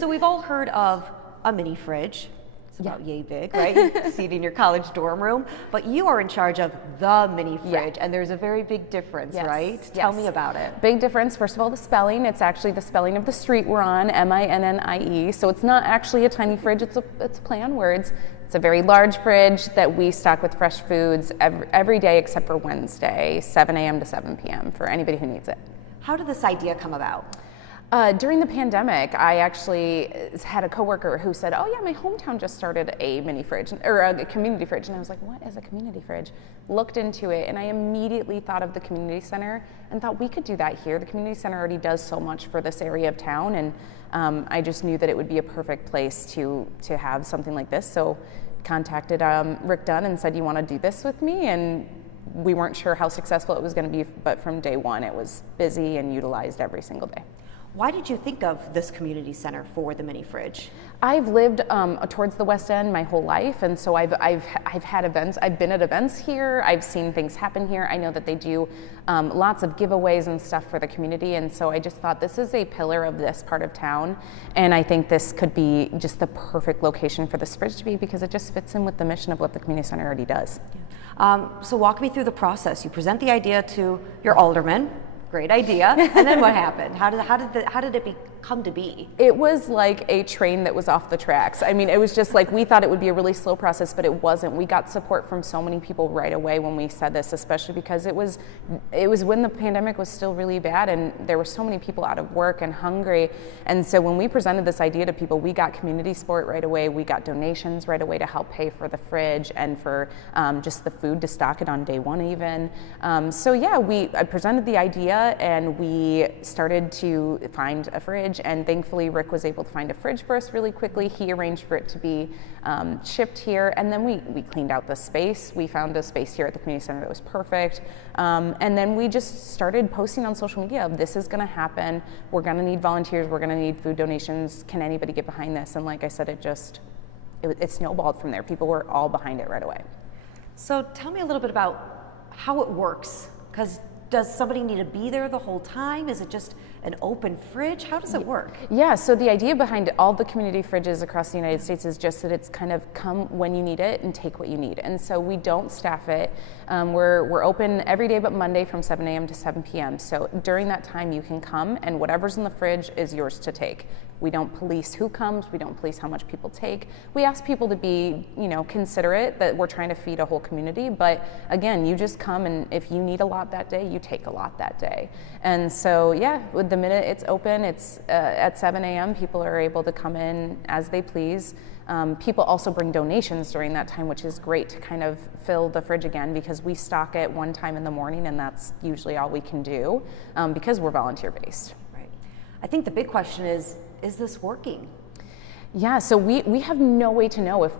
So we've all heard of a mini fridge. It's about yay big, right? You see it in your college dorm room. But you are in charge of the mini fridge, and there's a very big difference, right? Tell me about it. Big difference. First of all, the spelling. It's actually the spelling of the street we're on, M-I-N-N-I-E. So it's not actually a tiny fridge. It's a play on words. It's a very large fridge that we stock with fresh foods every day except for Wednesday, 7 a.m. to 7 p.m. for anybody who needs it. How did this idea come about? During the pandemic, I actually had a coworker who said, oh yeah, my hometown just started a mini fridge, or a community fridge. And I was like, what is a community fridge? Looked into it, and I immediately thought of the community center and thought we could do that here. The community center already does so much for this area of town, and I just knew that it would be a perfect place to have something like this. So contacted Rick Dunn and said, you want to do this with me? And we weren't sure how successful it was going to be, but from day one, it was busy and utilized every single day. Why did you think of this community center for the mini fridge? I've lived towards the West End my whole life, and so I've had events. I've been at events here. I've seen things happen here. I know that they do lots of giveaways and stuff for the community, and so I just thought this is a pillar of this part of town, and I think this could be just the perfect location for this fridge to be because it just fits in with the mission of what the community center already does. So walk me through the process. You present the idea to your alderman. Great idea. And then what happened? How did it come to be? It was like a train that was off the tracks. I mean, it was just like we thought it would be a really slow process, but it wasn't. We got support from so many people right away when we said this, especially because it was when the pandemic was still really bad and there were so many people out of work and hungry. And so when we presented this idea to people, we got community support right away. We got donations right away to help pay for the fridge and for just the food to stock it on day one even. So yeah, I presented the idea and we started to find a fridge, and thankfully Rick was able to find a fridge for us really quickly. He arranged for it to be shipped here, and then we cleaned out the space. We found a space here at the community center that was perfect, and then we just started posting on social media of this is going to happen. We're going to need volunteers. We're going to need food donations. Can anybody get behind this? And like I said, it snowballed from there. People were all behind it right away. So tell me a little bit about how it works, because does somebody need to be there the whole time? Is it just an open fridge? How does it work? Yeah, so the idea behind all the community fridges across the United States is just that it's kind of come when you need it and take what you need. And so we don't staff it. We're open every day but Monday from 7 a.m. to 7 p.m. So during that time you can come and whatever's in the fridge is yours to take. We don't police who comes, we don't police how much people take. We ask people to be, considerate that we're trying to feed a whole community, but again, you just come and if you need a lot that day, you take a lot that day. And so yeah, with the minute it's open, it's at 7 a.m., people are able to come in as they please. People also bring donations during that time, which is great to kind of fill the fridge again because we stock it one time in the morning and that's usually all we can do because we're volunteer based. Right. I think the big question is this working? Yeah, so we have no way to know if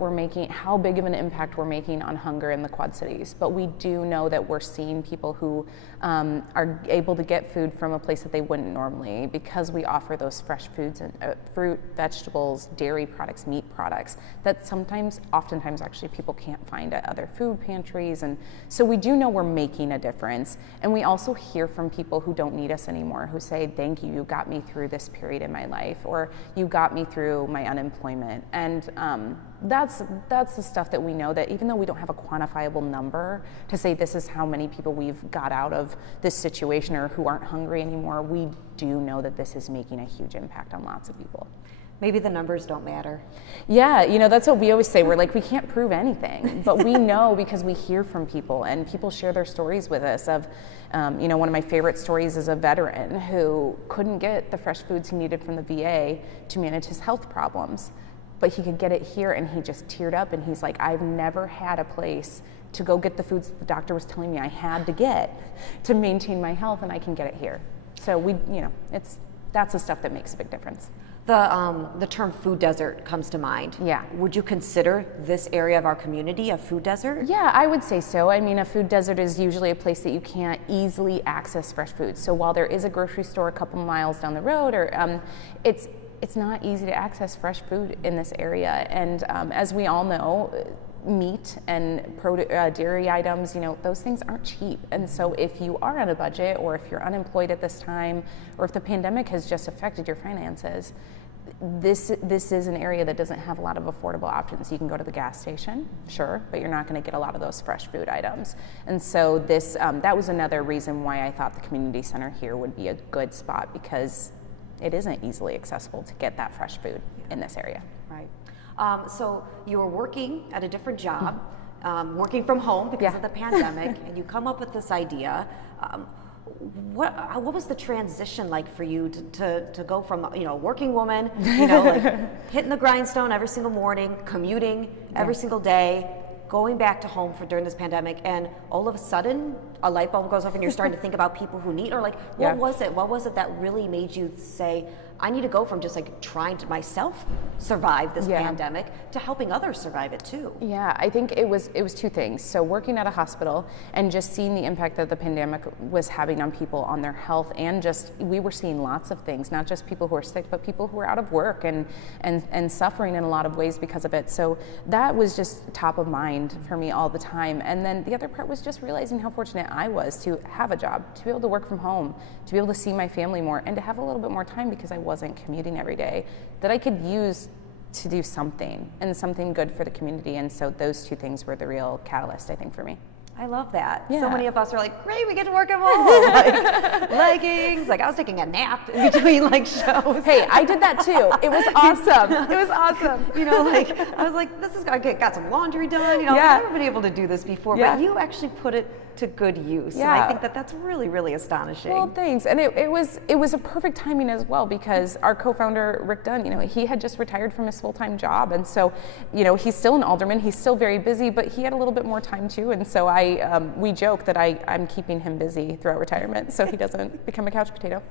how big of an impact we're making on hunger in the Quad Cities, but we do know that we're seeing people who are able to get food from a place that they wouldn't normally because we offer those fresh foods and fruit, vegetables, dairy products, meat products that oftentimes actually people can't find at other food pantries. And so we do know we're making a difference. And we also hear from people who don't need us anymore, who say, thank you, you got me through this period in my life, or you got me through my unemployment. And that's the stuff that we know, that even though we don't have a quantifiable number to say this is how many people we've got out of this situation or who aren't hungry anymore, we do know that this is making a huge impact on lots of people. Maybe the numbers don't matter. Yeah, that's what we always say. We're like, we can't prove anything, but we know because we hear from people and people share their stories with us of, one of my favorite stories is a veteran who couldn't get the fresh foods he needed from the VA to manage his health problems, but he could get it here and he just teared up and he's like, I've never had a place to go get the foods that the doctor was telling me I had to get to maintain my health, and I can get it here. So that's the stuff that makes a big difference. The term food desert comes to mind. Yeah. Would you consider this area of our community a food desert? Yeah, I would say so. I mean, a food desert is usually a place that you can't easily access fresh food. So while there is a grocery store a couple miles down the road, or it's not easy to access fresh food in this area. And as we all know, meat and dairy items, those things aren't cheap. And so if you are on a budget, or if you're unemployed at this time, or if the pandemic has just affected your finances, this is an area that doesn't have a lot of affordable options. You can go to the gas station, sure, but you're not going to get a lot of those fresh food items. And so this that was another reason why I thought the community center here would be a good spot, because it isn't easily accessible to get that fresh food in this area. Right. So you were working at a different job, working from home because of the pandemic, and you come up with this idea. What was the transition like for you to go from, a working woman, like hitting the grindstone every single morning, commuting every single day, going back to home during this pandemic, and all of a sudden a light bulb goes off and you're starting to think about people who need, or like, what was it that really made you say, I need to go from just like trying to myself survive this pandemic to helping others survive it too? Yeah, I think it was two things. So working at a hospital and just seeing the impact that the pandemic was having on people, on their health, and just we were seeing lots of things, not just people who are sick, but people who are out of work and suffering in a lot of ways because of it. So that was just top of mind for me all the time. And then the other part was just realizing how fortunate I was to have a job, to be able to work from home, to be able to see my family more, and to have a little bit more time because I wasn't commuting every day, that I could use to do something, and something good for the community. And so those two things were the real catalyst, I think, for me. I love that. Yeah. So many of us are like, great, we get to work at home. Like, leggings. Like, I was taking a nap in between like shows. Hey, I did that too. It was awesome. It was awesome. Like, I was like, this is, I got some laundry done. I've never been able to do this before, but you actually put it to good use. And I think that's really, really astonishing. Well, thanks. And it was a perfect timing as well, because our co-founder, Rick Dunn, he had just retired from his full-time job. And so, he's still an alderman. He's still very busy, but he had a little bit more time too. And so we joke that I'm keeping him busy throughout retirement so he doesn't become a couch potato.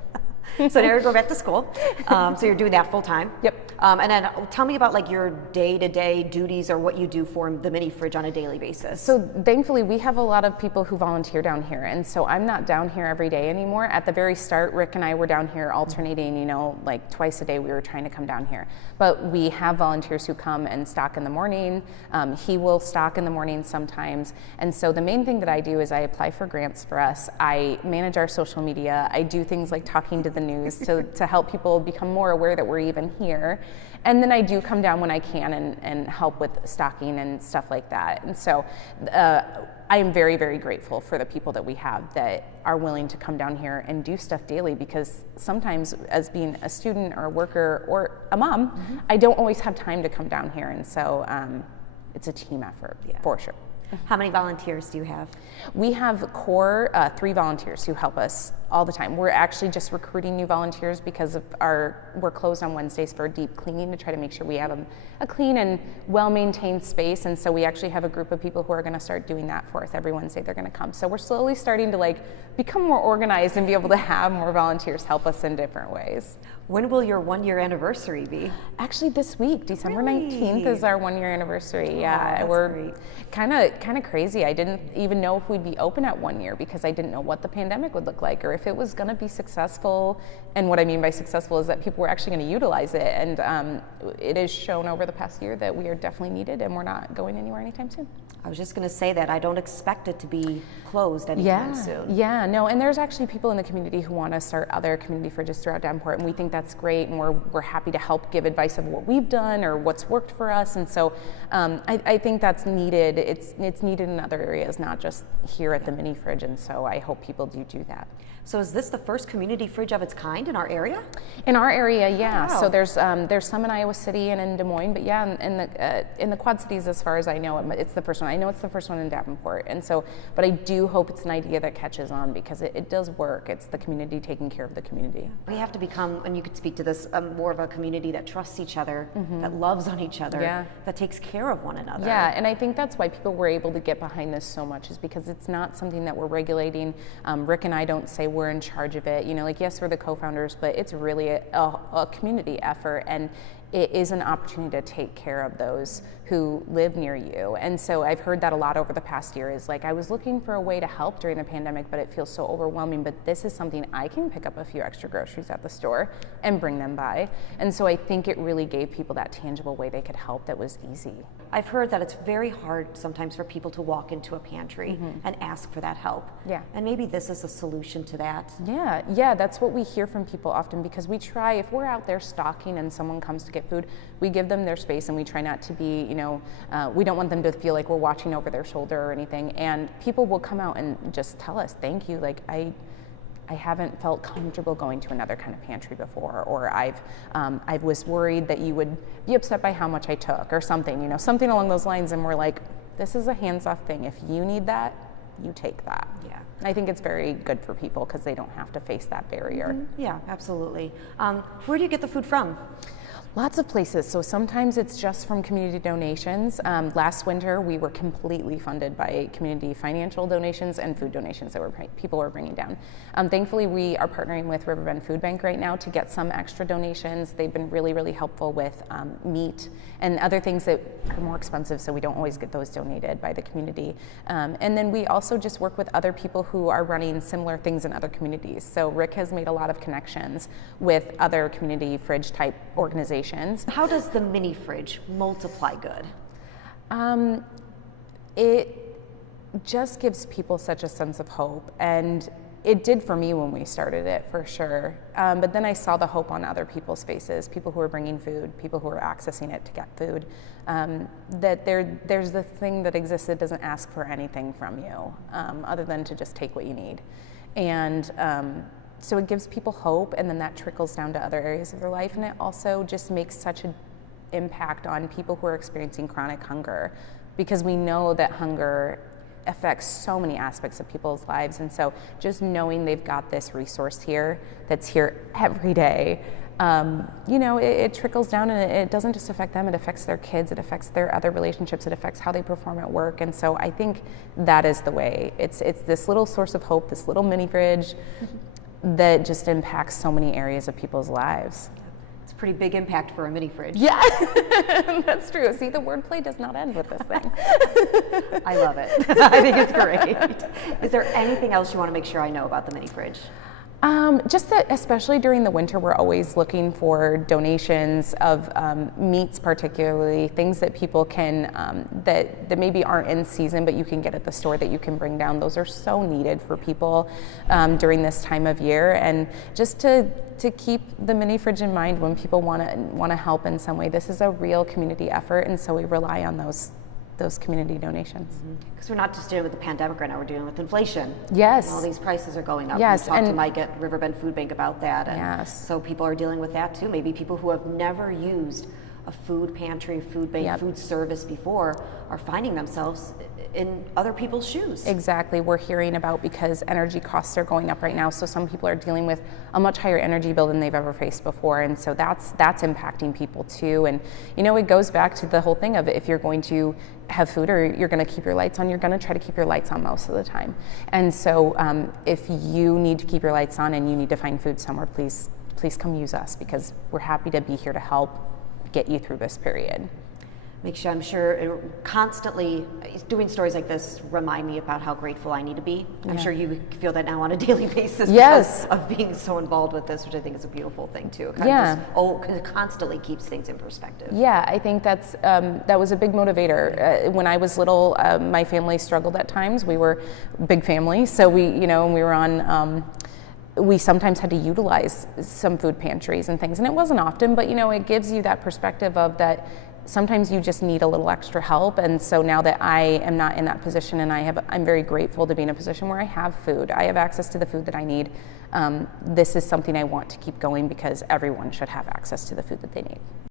So now you're going back to school. So you're doing that full time. Yep. And then tell me about like your day-to-day duties, or what you do for the mini fridge on a daily basis. So thankfully we have a lot of people who volunteer down here, and so I'm not down here every day anymore. At the very start, Rick and I were down here alternating, like twice a day we were trying to come down here. But we have volunteers who come and stock in the morning. He will stock in the morning sometimes. And so the main thing that I do is I apply for grants for us. I manage our social media. I do things like talking to the news to help people become more aware that we're even here. And then I do come down when I can and help with stocking and stuff like that. And so I am very, very grateful for the people that we have that are willing to come down here and do stuff daily, because sometimes, as being a student or a worker or a mom, I don't always have time to come down here. And so it's a team effort for sure. How many volunteers do you have? We have core 3 volunteers who help us all the time. We're actually just recruiting new volunteers because of we're closed on Wednesdays for deep cleaning to try to make sure we have a clean and well-maintained space. And so we actually have a group of people who are going to start doing that for us every Wednesday. They're going to come. So we're slowly starting to become more organized and be able to have more volunteers help us in different ways. When will your 1-year anniversary be? Actually, this week, December 19th is our 1-year anniversary. Yeah, we're kind of crazy. I didn't even know if we'd be open at 1 year, because I didn't know what the pandemic would look like, or if it was going to be successful. And what I mean by successful is that people were actually going to utilize it. And it is shown over the past year that we are definitely needed, and we're not going anywhere anytime soon. I was just going to say that I don't expect it to be closed anytime soon. Yeah, no, and there's actually people in the community who want to start other community fridges throughout Davenport, and we think that's great, and we're happy to help give advice of what we've done or what's worked for us. And so I think that's needed. It's needed in other areas, not just here at the mini fridge, and so I hope people do that. So is this the first community fridge of its kind in our area? In our area, yeah. Wow. So there's some in Iowa City and in Des Moines, but yeah, in the Quad Cities, as far as I know, it's the first one. I know it's the first one in Davenport, and so, but I do hope it's an idea that catches on, because it does work. It's the community taking care of the community. We have to become, and you could speak to this, more of a community that trusts each other, that loves on each other, that takes care of one another. Yeah, and I think that's why people were able to get behind this so much, is because it's not something that we're regulating. Rick and I don't say we're in charge of it. Yes, we're the co-founders, but it's really a community effort, and it is an opportunity to take care of those who live near you. And so I've heard that a lot over the past year, is I was looking for a way to help during the pandemic, but it feels so overwhelming, but this is something I can pick up a few extra groceries at the store and bring them by. And so I think it really gave people that tangible way they could help that was easy. I've heard that it's very hard sometimes for people to walk into a pantry and ask for that help. Yeah. And maybe this is a solution to that. that. Yeah, that's what we hear from people often, because we try, if we're out there stocking and someone comes to get food, we give them their space and we try not to be, we don't want them to feel like we're watching over their shoulder or anything. And people will come out and just tell us, thank you, like I haven't felt comfortable going to another kind of pantry before, or I was worried that you would be upset by how much I took or something, something along those lines. And we're like, this is a hands-off thing. If you need that, you take that. Yeah. I think it's very good for people because they don't have to face that barrier. Mm-hmm. Yeah, absolutely. Where do you get the food from? Lots of places. So sometimes it's just from community donations. Last winter, we were completely funded by community financial donations and food donations that people were bringing down. Thankfully, we are partnering with Riverbend Food Bank right now to get some extra donations. They've been really, really helpful with meat and other things that are more expensive, so we don't always get those donated by the community. And then we also just work with other people who are running similar things in other communities. So Rick has made a lot of connections with other community fridge type organizations. How does the mini fridge multiply good? It just gives people such a sense of hope, and it did for me when we started it, for sure. But then I saw the hope on other people's faces, people who are bringing food, people who are accessing it to get food, that there's the thing that exists that doesn't ask for anything from you, other than to just take what you need. And so it gives people hope, and then that trickles down to other areas of their life, and it also just makes such an impact on people who are experiencing chronic hunger, because we know that hunger affects so many aspects of people's lives. And so just knowing they've got this resource here that's here every day, it trickles down, and it doesn't just affect them, it affects their kids, it affects their other relationships, it affects how they perform at work. And so I think that is the way. It's this little source of hope, this little mini fridge that just impacts so many areas of people's lives. It's a pretty big impact for a mini fridge. Yeah, that's true. See, the wordplay does not end with this thing. I love it. I think it's great. Is there anything else you want to make sure I know about the mini fridge? Just that, especially during the winter, we're always looking for donations of meats, particularly things that people can, that maybe aren't in season, but you can get at the store that you can bring down. Those are so needed for people during this time of year, and just to keep the mini fridge in mind when people want to help in some way. This is a real community effort, and so we rely on those community donations. Because we're not just dealing with the pandemic right now, we're dealing with inflation. Yes. And all these prices are going up. Yes. We talked to Mike at Riverbend Food Bank about that. And yes. So people are dealing with that too. Maybe people who have never used a food pantry, food bank, Yep. food service before are finding themselves in other people's shoes. Exactly. We're hearing about, because energy costs are going up right now, so some people are dealing with a much higher energy bill than they've ever faced before, and so that's impacting people too. And it goes back to the whole thing of, if you're going to have food or you're going to keep your lights on, you're going to try to keep your lights on most of the time. And so if you need to keep your lights on and you need to find food somewhere, please come use us, because we're happy to be here to help get you through this period. I'm sure constantly doing stories like this remind me about how grateful I need to be. I'm sure you feel that now on a daily basis. Yes. Because of being so involved with this, which I think is a beautiful thing too. Because it constantly keeps things in perspective. Yeah, I think that was a big motivator. When I was little, my family struggled at times. We were a big family, so we were on. We sometimes had to utilize some food pantries and things, and it wasn't often, but it gives you that perspective of that. Sometimes you just need a little extra help, and so now that I am not in that position, and I'm very grateful to be in a position where I have food, I have access to the food that I need. This is something I want to keep going, because everyone should have access to the food that they need.